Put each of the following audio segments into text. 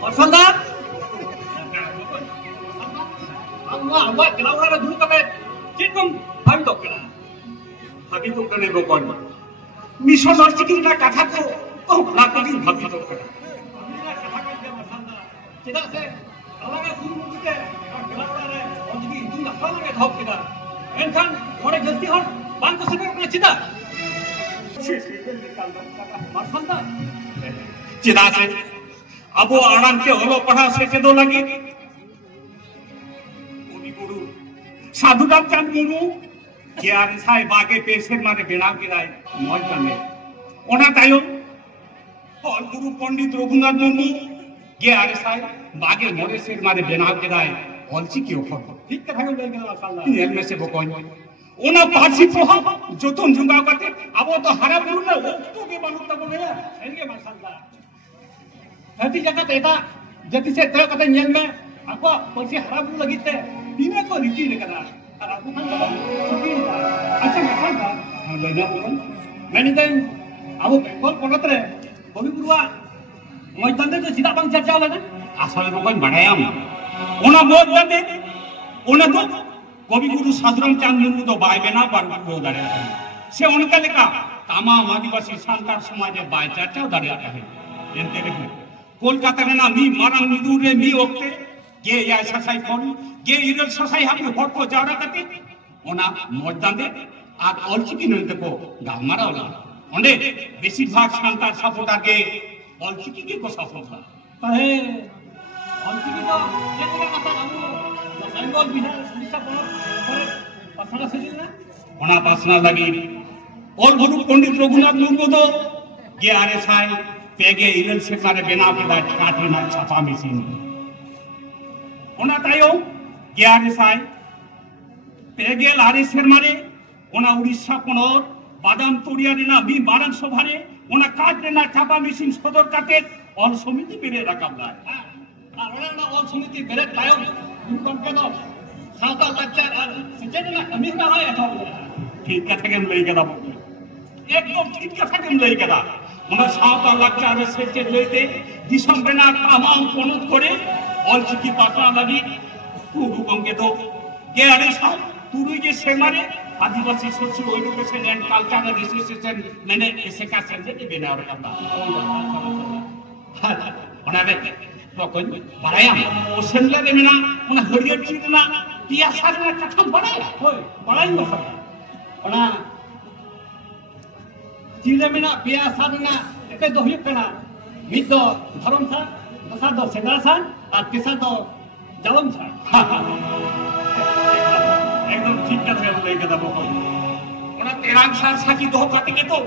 Marsanda, Awak kenapa orang dulu kata kita bagi tu kena, bagi tu kena bukan. Mission orang cikgu nak kata tu, oh nak lagi bagi tu kena. Tidak se, kalau kita guru kita, kalau orang orang cikgu itu nak kalau kita tahu kita, enkan orang jadi orang bangku sekarang kena cita. Marsanda, cita se, abu orang ke orang pernah sekitar lagi. Sadhuram चंद मुर्मू के are Sai बागे पेशेर मारे बेनाव के राय मौज करने ओना तायो और गुरु पंडित रघुनाथ मुर्मू के आर साई बागे मोरे शेर मारे बेनाव के राय ऑलसी की ओफर ठीक कथा को बोल के माशाल्लाह इन में से बकोई ओना पासी पोहा जो तुम जुंगा करते अब वो तो हरा गुरु ने ओक्तो के बालू तक बोले इनके माशाल्लाह हती जगह तेता जति से तय कते नेल में आपको पसी हरा गुरु लगिते ini kau riki ni kena, aku kan kalau riki ni kan, aceh macam kan, lena bukan, meni kan, aku Bengal konon ter, Kobi Gurua, mau tanda tu tidak bang caca lah kan, asal bukan badayam, ona mau tanda, ona tu Kobi Guru Sadhuram Chand Murmu tu bayi bena baru baru dari ada, se ona leka, tamam आदिवासी सांतार समाज by caca dari ada, yang terlihat, Kolkata ni na mi marang midure mi okte, ये या ससाई कौन ये इधर ससाई हम होट को जाना करते ओना मौजदान दे आग ऑलची की नहीं देखो गाँव मारा वाला ओंडे बेसिक भाग शांता सपोर्ट आगे ऑलची की को सपोर्ट ला अरे ऑलची की तो ये तो क्या कसा कामु बेंगल बिहार उड़ीसा पसना से जिला ओना पसना लगी और गुरु पंडित रघुनाथ मुर्मू तो ये आरएसआई पेगे इधर से मारे बेनाव के बाद काटे ना छापा मिसिन ओना तायो ग्यारे साई पेगे लारे शर्मारे ओना उड़ीसा कोनोर बादाम तोड़िया रे ना बी बारन सभारे ओना काट रे ना चापा मिसिन सदर काटे और समिति बेरे रकाबला और ओना ना और समिति बेरे तायो उनकन के दो साता लच्चा सच्चे ना कमी ना है तो ठीक कथा के लई गदा एकदम ठीक कथा के लई गदा ओना साता लच्चा रे सच्चे लईते दिसम बेना तमाम कोनत करे ऑल चिकी पाटा लगी पूर्व कंके तो ये अरे साल तुरु ये सेमारे Adivasi social education and cultural association मैंने ऐसे का संजय के बिना और करता उन्हें तो कोई बढ़ाया और सेंटर में ना उन्हें हरियर चीज ना पिया सारे ना कथम बढ़ाया कोई बढ़ाई मत उन्हें चीज़ में ना पिया सारे ना एक दो ही करना मित्रो धर्म सा दूसरा दो सेंटर सा और तीसरा तो जालम था एकदम ठीक कथा है बोले कदा बोल उन्हें तेरांग साल साकी दो काटे के तो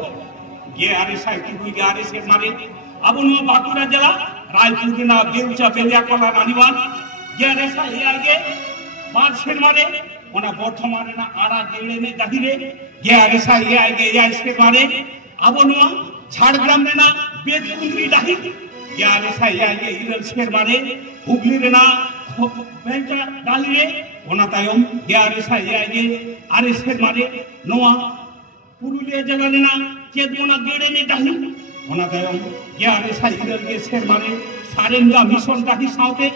ये आरे साई की हुई आरे से मारे अब उन्हें बाकुरा जला रायपुर के ना बेउचा बेलिया कोला रानीवान ये आरे साई आगे बात से मारे उन्हें बोठो मारे ना आरा गेले में दहीरे ये आरे साई आगे ये इसके मारे अब उन्हें झाड़ग्राम में ना बेच कुंदरी दही ये आरे साई आगे इधर से मारे हुगली रे ना बेंचा डाली रे ओना तायम ये आरे साई आगे आरे से मारे नोआ पुरुलिया जगह रे ना चेद ओना गेड़े में दही ओना तायम ये आरे साई इधर के से मारे सारेंगा मिशन दही साउते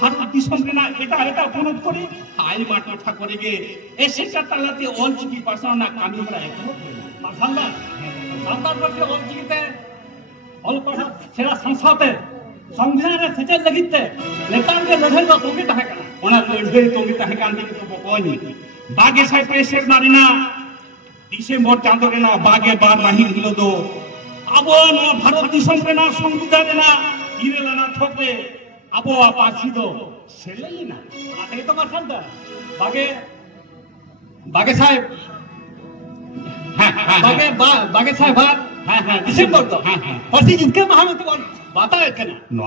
भारत दिसम रे ना एटा पनत करे आइल माटा ठा करे गे ऐसे चतलाते ऑल चिकी पासा ना कामी बड़ा है माशाल्लाह संतान पर ऑल चिकीते ऑल पासा सेरा संस्थाते संविधान रे सचल लगिते नेतान के लड़ाई तो तोंगे तहे कना ओना लड़ाई तोंगे तहे कान के तो कोनी बागे Sai pressure Marina December Chando रे ना बागे बार माही हिलो दो अबो नो भारत दिसम रे ना संविधान रे ना इरेला ना ठोके अबो आपासी दो सेलेली ना आते तो माशाल्लाह बागे साहेब बागे साहेब हां दिसंबर तो और जिनके महामंत्री बाता है क्या नो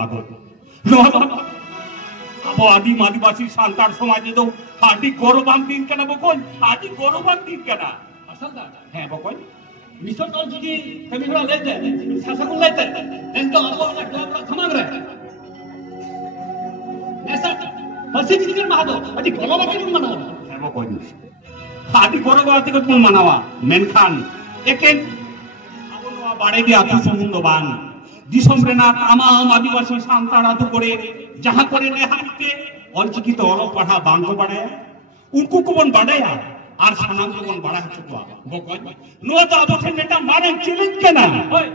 अब आदिवासी सांतार समाज दो आदि गौरवान दिन क्या ना बकोन आदि गौरवान दिन क्या ना असल दा है बकोन मिशन तो जी कमी बड़ा लेते हैं शासक लेते हैं इनको अब वाला क्लब थमाग रहे ऐसा बसी जिनके महादो आदि गौरवान दिन मनाओ है बकोन आदि गौरवान दिन को मनावा मेनखान एकेन अब नो बाड़े भी आतु समुंदो बांग दिसम रेना तमाम आदिवासी सान्ताड़ आतु करे जहां करे नेहाते ऑलचिकी तो ऑलो पढ़ा बांगो बड़े उनको को बन बड़ेया और सानाम को बन बड़ा चुका बकोय नो तो अब ठे नेटा मारे चैलेंज केना ओय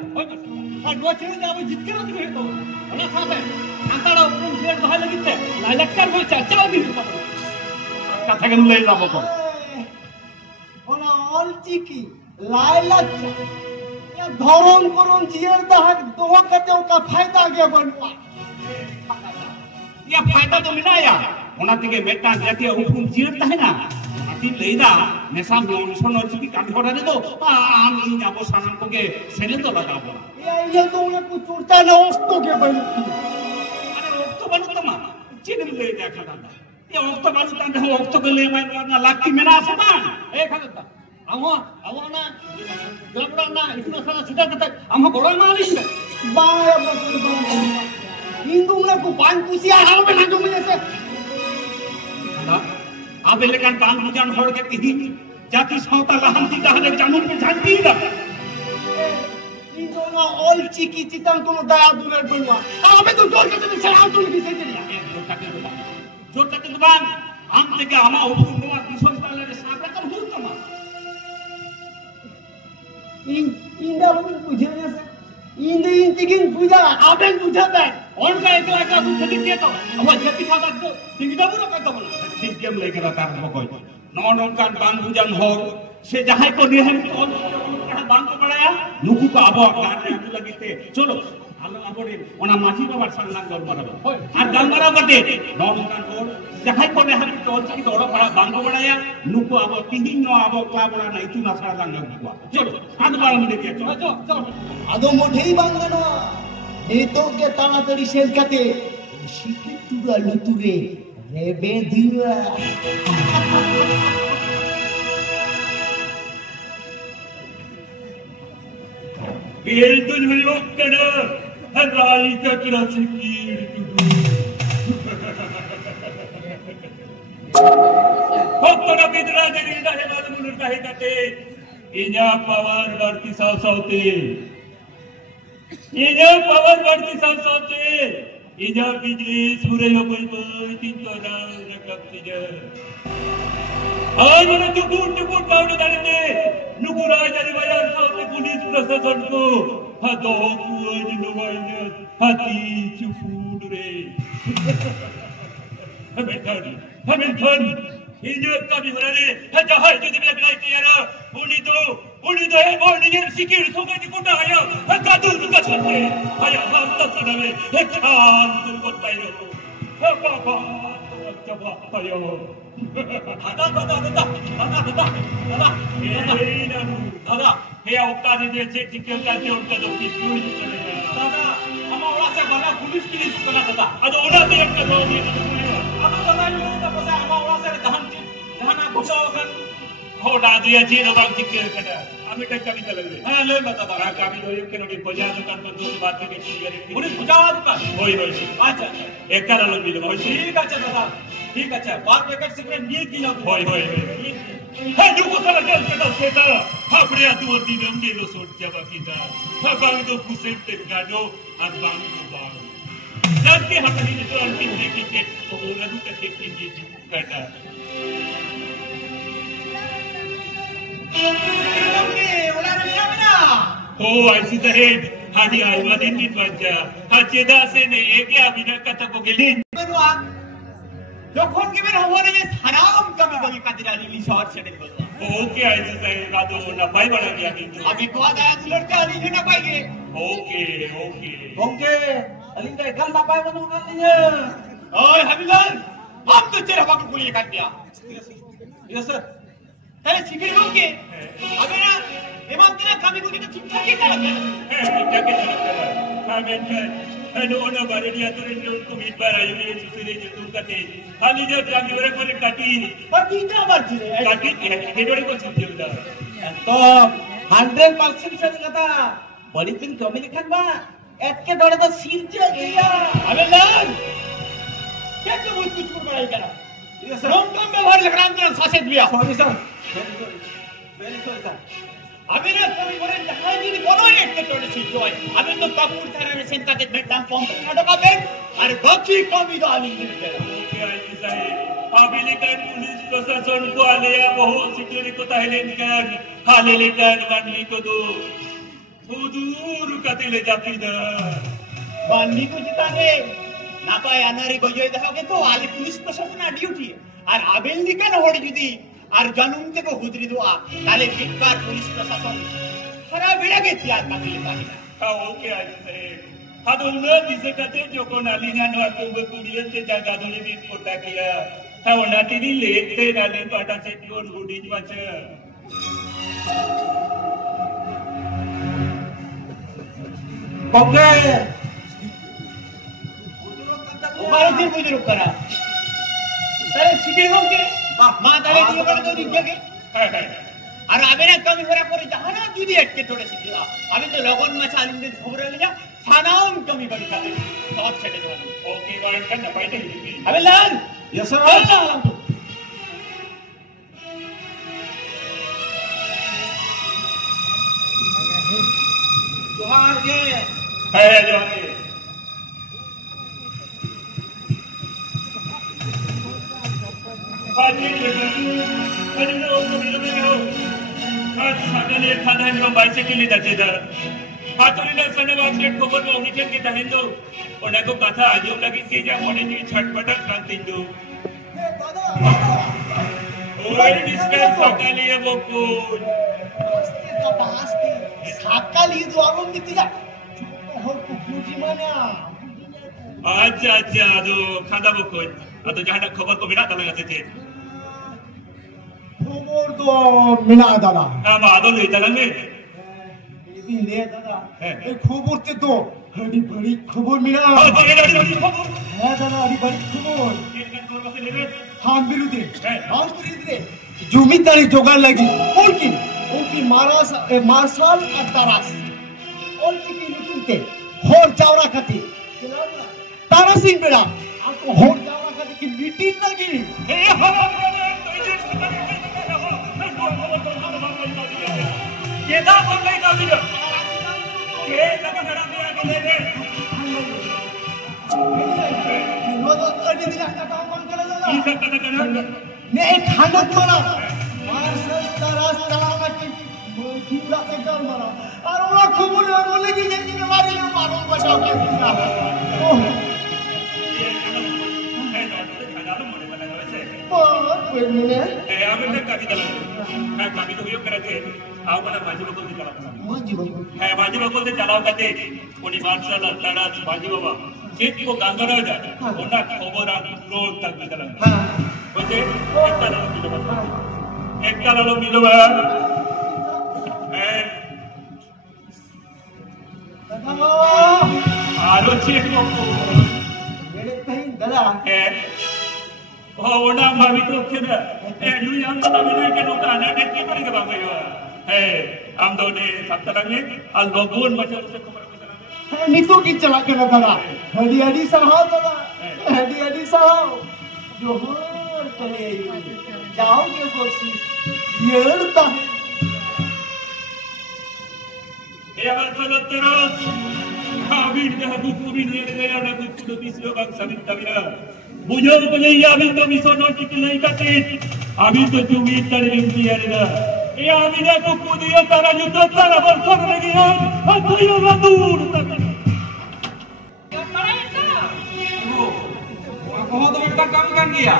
और नो चैलेंज अब जित के रखबे तो ओना साथे सान्ताड़ उन डेढ़ दहाय लगिते इलेक्टर में चर्चा भी कथा केन ले जाबो को ओना ऑलचिकी लाइलाचा या धरम करन जियर दहाक दोह कते का फायदा गे बनवा या फायदा तो मिलाया ओना तिगे मेटा जाती हुकुम जियर ताहेना आती लेदा नेसाम लोन ऑलचिकी काटी होड़ा रे तो आम इन जाबो सानाम को के सेले तो लगाबो ये तो उन्हें कुछ चुरता न ओस्तो के बनवा अरे ओस्तो बनु तमा चिनिम ले देखा दादा ये ओस्तो बनु तांदे ओस्तो के ले माय लाकी मेना समान ए खालता ಅವನ ಗಲಬಡನ್ನ ಇಸ್ನ ಸಲ ಸಿದ್ಧತೆ ಅಮ್ಮ ಗೊಡ ಮಾಲಿಂದ ಬಾಯ ಹಿಂದೂ ಉನಕು ಪಾನ್ ಕುಸಿ ಆಹಾರವೆ ना जुमले से आबे लेकन बांग मुजान होड़ के तिही जाति सावता लहंती दहले जानून पे झांकी दा इंदोना ऑलचिकी चितन तो दया दुलर बनवा अबे तो जोर के से आउ तो किसे के जोर तक दुबान आम लेके आमा हुकुम नो दिसों ताले रे साबरा कर हुन तमा इंदा लोग बुझे से इंदे इंतिगिन बुझा आबेन बुझाता और का एक लाख बुझ दिते तो अब जति खाता तो तिंगिदा बुरो का तो ठीक गेम लेके रहता है कोई नॉन कान बांग बुझान हो से जहां को निहम तो बांग को पड़ाया नुकु को आबो गार रे आगु लगीते चलो आलो आबोरे ओना माछी बाबा संग गल मारबो আর গাল মারা বটে নন কান কোর जहां को निहम तो चिकी तो पड़ा बांग को पड़ाया नुकु आबो तिहिन नो आबो क्लाबड़ा ना इतु ना सारा लंग गुआ चलो आद बार में देखिए चलो आदो मोठेई बांगनो नेतो के ताड़ाताड़ी सेल काते शिकी तुगा लुतुरे रेबे दिवा बेल तुझ में लोकड़ हराई का किरा सिकीर होतरा बिदरा देरीदा है नाद मुनता है काते इजा पवार वर्ती सावते इजा पवार वर्ती सावते इजा बिजली सूर्य कोई कोई तीन तो रकब तिजा आज ने टुकुर पावडे दाने नुकु राजारी बाजार सावते पुलिस प्रशासन को हदो कुज नुवाइने हाथी चुफूड रे हमें धन इंजर का भी हो रे जहाज जो दिबे बनाइते यार उनी तो है मॉर्निंग एर सिक्योर सोगा की कोटा आया कादू का छते आया हम तो सडवे एक खान दिल बताई रो बाबा तो जब आयो दादा हे औका दे चेक टिकल का ते उनका तो कितनी दादा हम ओला से बना पुलिस कना दादा अद ओला ते एक दो हम दादा यो तो पसा हम ओला से दहना घुसाओ कर होडा दिया जी रबाग टिकल कटा আমি টাকা দিতে লাগবে হ্যাঁ লই মাতা দাদা আমি লই কেন নি বজা দোকান তো দুই বাত থেকে ক্লিয়ার পুলিশ বুঝাওয়া দোকান হই আচ্ছা একারা লই দিল ঠিক আছে দাদা ঠিক আছে বার প্যাকেট সিগারেট নিয়ে কি যাব হই হ্যাঁ দুগো সারা জল পেটা সেটা হাবড়ে দুর দিন আমনে লো সোট যাবা কিটা বাং তো কুসেতে গাডো আর বাং তো বাং জানকে হাতনি তো अंतिम देखी के तो ओला दु के की जी काटा ओ ऐसी तहेड हाडी आईवा दिन बच्चा हाचेदा से नहीं है कि अभी ना कथा को गेली बनवा যখন গিবেন হবরে যে হারাম কমি কমি কাদিরা লিলি শহর ছেড়ে বলবা ওকে ऐसे तहेड गादो ना पाई बना गया কিন্তু अभी को आया दुलर का अली ना पाएंगे ओके अली का कल ना पाए बनो कर लिए ओए हबीबन हम तो तेरा बाप को ये काट दिया यस सर তাহলে শিখির লোকে হবে না এবার দিনা কামি করি তো ঠিকঠাক কি করা ঠিকঠাক কি করা আমেন এনো ওনা বারে দিয়া তোরে লোক কো মিট বার আইবে সুসিরে যে তুম কাটে খালি যে আমি ওরে কোলে কাটি পাটিটা আবার ছিলে কাটি হেডোরে কো ছুটি হইলা তো 100% সত্যি কথা বড়ি দিন কমে লিখান বা এতকে ডরে তো সিল যে গিয়া আবে না কে তো মুঝ কুछ कर बड़ाई करा ये सब कम व्यवहार लग रहा है सासेत भैया sorry sir very sorry sir अबे ना कभी बोले जहाँ भी कोनो एक के टोले सीट होए अबे तो कपूर थाना में सेंटा के बेटा कौन नाटक का बेन अरे बाकी कमी तो आली नहीं तेरा क्या है साहब अभी लेकर पुलिस प्रशासन को आलिया बहुत सिक्योरिटी को ताहिले निकाल हाले लेकर वानी को दो हुजूर कतिले जाती दा वानी को जिताने ना पाए अनारी को जो देखोगे तो आली पुलिस प्रशासन आ ड्यूटी है और आबेल निकाल होड़ी जुदी और जन्म ते को हुदरी दुआ ताले बिकार पुलिस प्रशासन खरा बेड़ा के त्याग का मिल पानी का ओके आज से हाथ उन्हें दिसे कहते जो को नाली ना नो को कुड़ियन से जागा दोले भी कोटा किया था वो नाटी नी लेते नाली पाटा से क्यों गुडी जवाचे ओके हमारे दिन बुजुर्ग करा ताले सिटी हो के मां ताले दियो कर दो दिखे के और अबे ना कमी होरा करे जहां ना जुदी अटके थोड़े सिला अबे तो लोगन में चालू में खबर ले जा थानाओं में कमी बड़ी कर साथ छटे दो ओके वार्ड का ना पाइटे अबे लाल यस सर जोहार के है जो आगे आज नो कभी में हो आज सागले खाना जो बाइसिकल ले जाते दा हातुरीला सनवाद के खबर में उठे के दहिंदो ओने को कथा आजो लगी के जा मोने जी छटपटक कांतिंदो ओए डिस्कस सागले वो को आस्ते तो आस्ते साकाली जो आरो मितिला हो को बुजी माने अच्छा अच्छा तो खादा वो को तो जहां खबर को बिना लगाते थे खबर तो मिला दादा हां मादो ले तलंगे ये ले दादा ए खबर ते तो हड़ी बड़ी खबर मिला हां बड़ी खबर है दादा हड़ी बड़ी खबर ये खबर बस ले हम बिरुदे हम बिरुदे জমিদারি জোগাড় লাগি উনকি মার্শাল আর তারাস অলচিকি লুটুতে হোর চাওরা খাতি তারা সিং বেড়া আর তো হোর চাওরা খাতি কি লিটিন লাগি ए हराम तो इधर केदा बोल गई का वीडियो के लगा खड़ा दिया के ले ले नो तो अडी दिला का काम करे दादा ई सब कदा करना ने एक हालत मारा मार्शल तारास चावरा की जीवला के डर मारा और ओरा खबर बोले कि जल्दी में मारे ले मारो बचाओ के ओह कोई मिले ए आगे तक काफी चला है काफी तो उपयोग करते आओ बना बाजी बकोल से चला मांजी बको है बाजी बकोल से चलाओ करते उनी मार्शल लड़ा बाजी बाबा एक को गांगरा हो जाए ओना खबर आ रोड तक भी चला हां ओके एक कालो मिलो है दादा आरो चेक को मेरे कहीं दला है ओना भाभी तो केदा ए लुई हम तो मिले के नोटा ना के की पड़ी के बाबा है हम दोने सप्ताह में और लोगों मचल से खबर को चला निको की चला के ना दादा हडी हडी सहाव दादा हडी हडी सहाव जोहर करे जाओगे बक्सी येड़ता है ए अब चलो तेरो हाबिन का बुकुरी ने गया ना कुछ तो 20 लोग सभी तबिरा बुजुर्ग को नहीं अभी तो मिसो नोट की नहीं करते अभी तो जो भी कर रही है ना ये अभी ना तो कूदियो तारा जो तो तारा बरसर लगी है तो यो ना दूर तक बहुत बड़ा काम कर दिया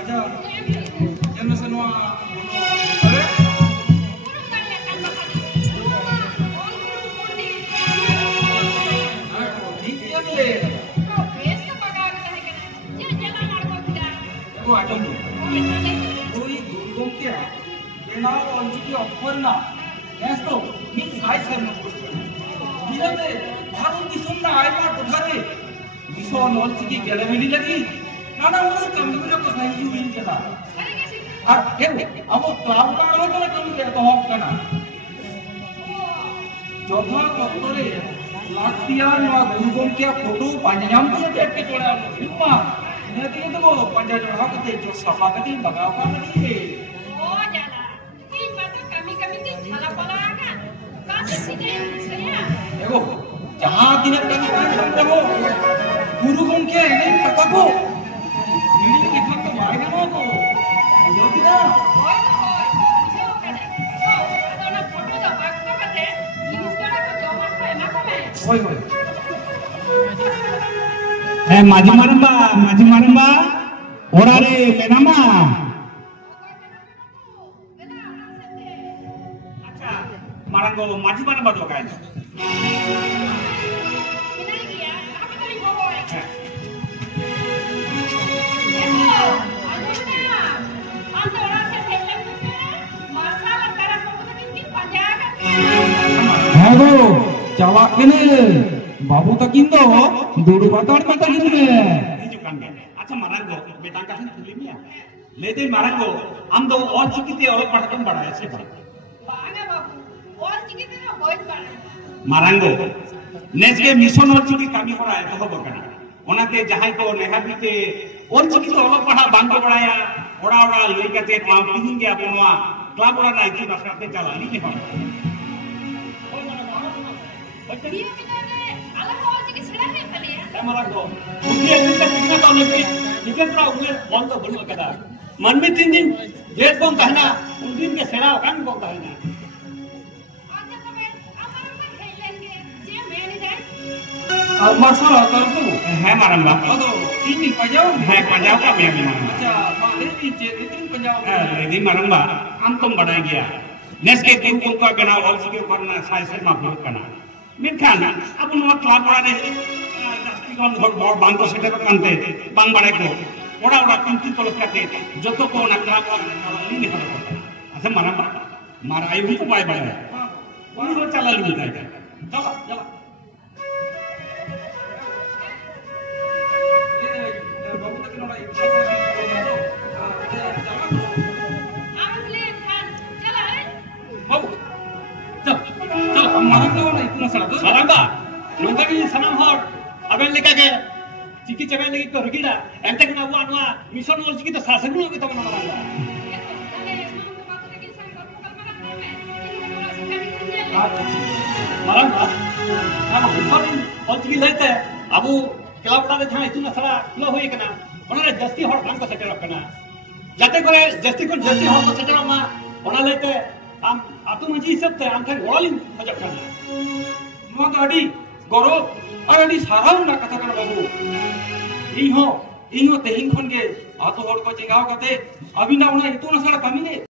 अच्छा जन्म से नवा अरे वो आटम कोई गुरुगम क्या बेना ऑलरेडी ऑफर ना नेस्तो मिल साइज करना धीरे धीरे भारत दिसम ना आयमा टोठारे मिशन ऑलरेडी गैलरी लगी नाना उन कंप्यूटर को सही हुई चला और केव अब क्लाउड का हो तो कम कर तो होप करना जोधा कोतरे लातिया नो गुरुगम क्या फोटो पांजाम तो टेक के चोड़ा फिल्मा ᱤᱱᱟᱹ ᱛᱮᱜᱮ ᱛᱚ ᱯᱟᱸᱡᱟ ᱡᱚᱲᱟᱣ ᱠᱟᱛᱮ ᱡᱚ ᱥᱟᱯᱷᱟ ᱠᱟᱛᱮ ᱵᱟᱜᱟᱣ ᱠᱟᱜ ᱞᱟᱹᱜᱤᱫ ᱚ ᱡᱟᱞᱟ ᱤᱧ ᱢᱟᱛᱚ ᱠᱟᱹᱢᱤ ᱠᱟᱹᱢᱤ ᱛᱮ ᱪᱷᱟᱞᱟ ᱯᱟᱞᱟ ᱟᱠᱟᱱ ᱠᱟᱥᱮ ᱥᱤᱱᱮᱢ ᱫᱤᱥᱟᱹᱭᱟ ᱮᱜो ᱡᱟᱦᱟᱸ ᱛᱤᱱᱟᱹᱜ ᱠᱟᱹᱢᱤ ᱛᱟᱦᱮᱱ ᱠᱟᱱ ᱨᱮᱦᱚᱸ ᱜᱩᱨᱩ ᱜᱚᱢᱠᱮ ᱮᱱᱮᱡ ᱠᱟᱛᱷᱟ ᱠᱚ ᱦᱤᱲᱤᱧ ᱞᱮᱠᱷᱟᱱ ᱛᱚ ᱵᱟᱭ ᱜᱟᱱᱚᱜᱼᱟ ᱛᱚ ᱵᱩᱡᱷᱟᱹᱣ ᱠᱮᱫᱟ ᱦᱳᱭ ᱫᱚ ᱦᱳᱭ ᱵᱩᱡᱷᱟᱹᱣ ᱠᱟᱫᱟ ᱛᱚ ᱟᱫᱚ ᱚᱱᱟ ᱯᱷᱳᱴᱳ ᱫᱚ ᱵᱟᱠᱥᱚ ᱠᱟᱛᱮ ᱡᱤᱱᱤᱥ ᱵᱟᱲᱟ ᱠᱚ ᱡᱚᱢᱟᱜ ᱠᱚ ᱮᱢᱟ ᱠᱚ ᱢᱮ ᱦᱳᱭ ᱦᱳᱭ মাঝি মারম্বা ওরারে মেনামা আচ্ছা মারাঙ্গো মাঝি মারম্বা তো কাজ Kenal dia, apa tadi boy? হ্যাঁ Eso, anunya. Ante orang se film tu se, masalah antara semua tu mungkin panjang kan? হ্যাঁ গো চাওয়া কেনে বাবু তাকিন তো দুড়ু বাতার কথা কিনবে হিজুক কান আচ্ছা মারাঙ্গো বেটাং কাছে তুলিমিয়া লেদে মারাঙ্গো আম দো অল চিকিতে অল পাঠাতম বাড়ায় সে Bangga babu, orang cikgu tu nak boy mana? মারাঙ্গো নেজকে মিশন অল চিকি কামি করা এতহব কানা ওনাতে যাহাই কো নেহাবিতে অল চিকিতে অল পাঠা বাঙ্গ বাড়ায়া ওড়া ওড়া লই কাতে নাম তিহিন গে আপন নোয়া ক্লাব ওড়া নাইকি বাসরাতে চালানি নি হন Dia kita ni, alam orang cikgu sedang ni kali ya. মারাঙ্গো উঠিয়ে দিতে ঠিকনা তো নেবে ঠিকনা তো উলে বন্ধ বন্ধ কাদা मन में 3 दिन जेठ बम कहना उन दिन के सेड़ा कान बम कहना Aja tu ben, apa orang healing ke? Dia manager. masalah tertu है मारंबा aduh ini pajau है पंजाब का मैं भी मारंबा acha male ini itu penjauh यदि मारंबा हम तुम बढ़ाई गया नेस के दिन को बना और के करना साइज से माफ करना मेनखान अब उन क्लाब वाला ने दस्ती कौन बहुत बांको सेटअप करते बांग बड़े को ओड़ा ओड़ा किंतु तो करते जो तो को ना क्लाब वाला नहीं हो अच्छा मारंबा मार आई भी तो बाय बाय उन को चला लूं चला चला babu takin orang itu Aku lihat kan, jalan. बाबू चल चल हमारा तो नहीं इतना सारा मारंबा नोका की सनम हर अबेन लेका के चिकी चबे लगी तो रुकीला एंते ना वो अनवा मिशन और चिकी तो सासगु लोग तो मारंबा Eso, dale, mau ke batu lagi sang batu kalau mana kau ini kan orang sekali kerja. मारंबा हम मिशन और चिकी लेते अबू क्लब वाले जहां इतना सारा लो होई कना ओना जस्ती हर काम को सेटल करना जाते करे जस्ती को जस्ती हर को सेटल मा ओना लेते हम आतु मजी हिसाब ते हम थे रोलिंग खजब करना ᱱᱚᱣᱟ ᱫᱚ ᱟᱹᱰᱤ ᱜᱚᱨᱚᱵ ᱟᱨ ᱟᱹᱰᱤ ᱥᱟᱨᱦᱟᱣ ᱨᱮᱱᱟᱜ ᱠᱟᱛᱷᱟ ᱠᱟᱱᱟ ᱵᱟᱵᱩ ᱤᱧᱦᱚᱸ ᱛᱮᱦᱮᱧ ᱠᱷᱚᱱ ᱜᱮ ᱟᱛᱳ ᱦᱚᱲ ᱠᱚ ᱪᱮᱸᱜᱟᱣ ᱠᱟᱛᱮ ᱟᱹᱵᱤᱱᱟᱜ ᱚᱱᱟ ᱤᱛᱩᱱ ᱟᱥᱲᱟ ᱠᱟᱹᱢᱤ ᱨᱮ